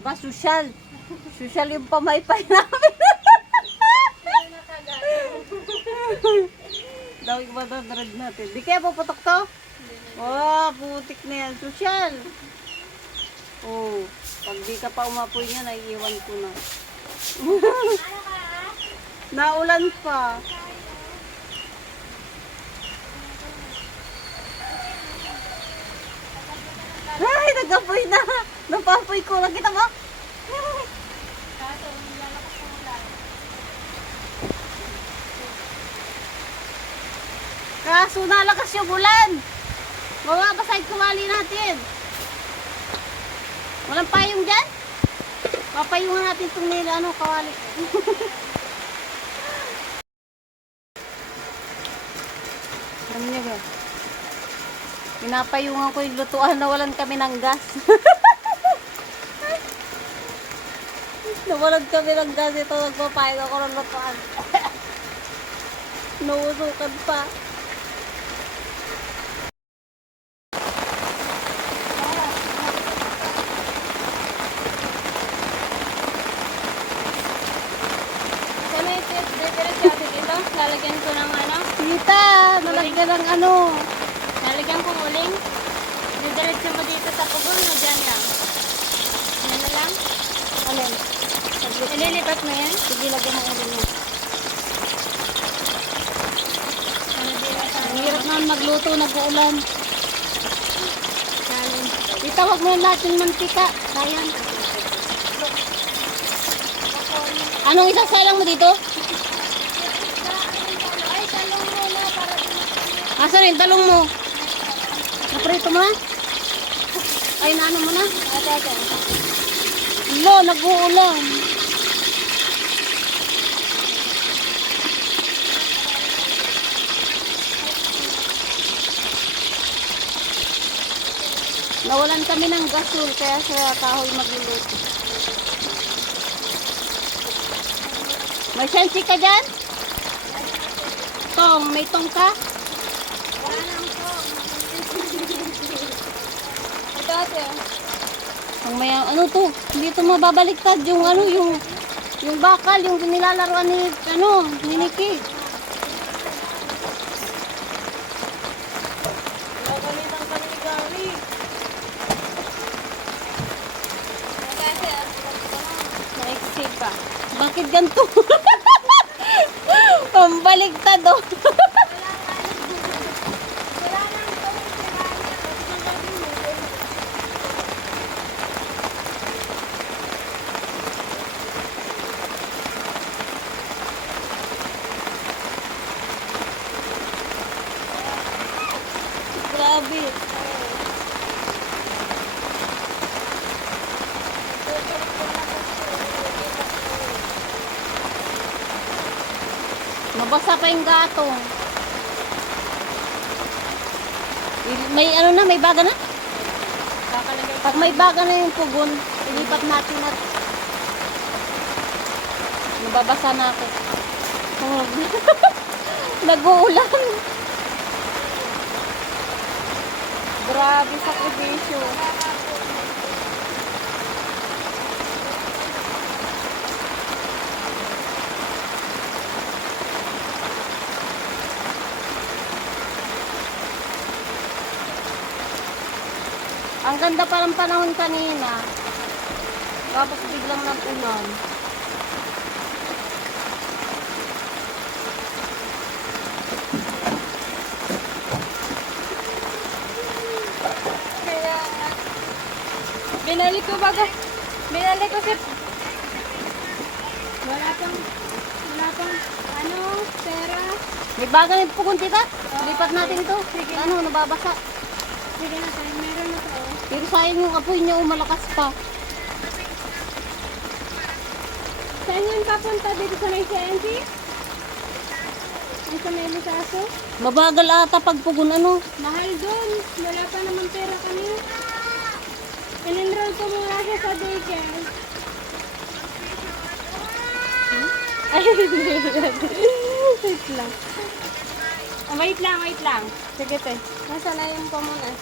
Ba, social. Social yung pamaypay namin. Daw yung 100 natin. Di kaya puputok to? Oh, putik na yan. Social. Oh, pag di ka pa umapoy niya, naiiwan ko na. Naulan pa. Ay, nag-apoy na. Napapoy ko. Nakita mo? Kaso nalakas yung ulan. Mababasa yung kumali natin. Walang payong dyan? Papayungan natin itong nila, kawali. Alam niyo ba? Pinapayungan ko yung lutuan na walan kami ng gas. Nawalan kami ng gas ito. Nagpapayong ako ng lutuan. Nausukan pa. Lalagyan ko ng ano? Tita, nalagyan ng ano? Lalagyan ko uling. Didiretso mo dito sa pugong na dyan lang. Yan na lang. Alin? Ililipat mo yan? Sige, lagyan mo ulit yan. Ano dito sa Ang hirap naman magluto, nag-uulan. salin? Tita, wag mo yung lahat yung mantika. Sayang. Anong isasalang mo dito? Ay, talong muna para Asan yung talong mo? Naprito mo na? Ay, naano mo na? ate. Lo, nag-uulan. Nawalan kami ng gasol kaya sa kahoy magluluto. May sensi ka dyan? Tong, may tong ka? Wala lang po. Ito ate. Ang may ano to, hindi to mababaliktad yung ano, yung bakal, yung nilalaruan ni Nikki. Nagalitan kami ni Gary. Naiksi pa. Bakit ganito? Pambaligtad oh. Grabe. Mabasa pa yung gatong. May ano na, may baga na? Kakalagay. Pag may baga na yung pugon, ilipat natin at nababasa na ako. Oh. Nag-uulan. Grabe sakripisyo. Ang ganda parang panahon kanina. Tapos biglang nag-ulan. Kaya, binalik ko bago. Binalik ko si... Wala pang, ano, pera. May baga na yung pugon, tita. Lipat natin ito. Ano, nababasa. Sige na tayo, meron na to. Pero sayang yung apoy niya, malakas pa. Saan yun papunta dito sa may CNC? Ay, sa may Lusaso? Mabagal ata pag pugon, ano. Mahal doon. Wala pa naman pera kanina. In-enroll ko muna siya sa daycare. Ay, wait lang. Oh, wait lang. Sige, te. Nasa na yung pamunas.